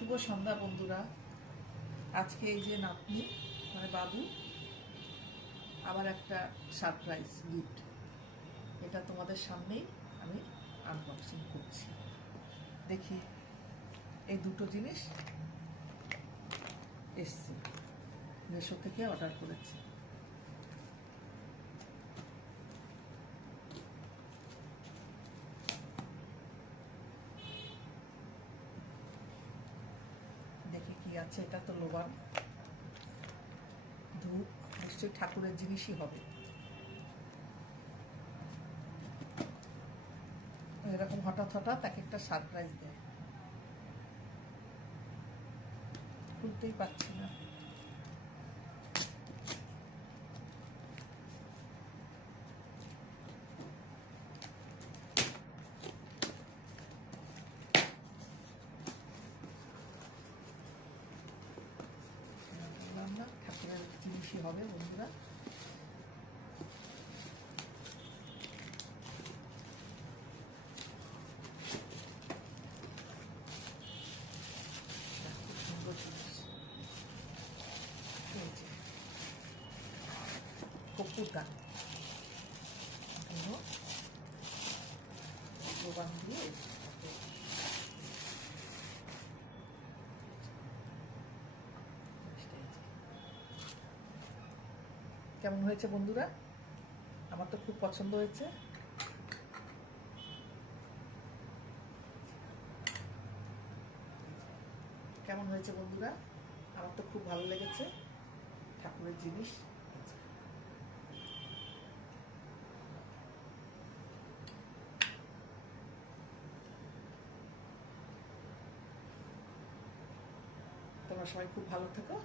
শুভ সন্ধ্যা বন্ধুরা। আজকে এই যে নাতনি মানে বাবু আবার একটা সারপ্রাইজ গিফট, এটা তোমাদের সামনেই আমি আনবক্সিং করছি। দেখি এই দুটো জিনিস এসছে, মিশো থেকে অর্ডার করেছি। দেখি কি আছে। এটা তো লোবান ধূপ, নিশ্চয়ই ঠাকুরের জিনিসই হবে। এরকম হঠাৎ হঠাৎ এক একটা সারপ্রাইজ দেয়, খুলতেই পারছি না। না, ঠাকুরের জিনিসই হবে বন্ধুরা। খুব সুন্দর জিনিস, কপুর গান দোকান দিয়ে কেমন হয়েছে বন্ধুরা? আমার তো খুব পছন্দ হয়েছে। কেমন হয়েছে বন্ধুরা? আমার তো খুব ভালো লেগেছে। ঠাকুরের জিনিস তোমরা সবাই খুব ভালো থেকো।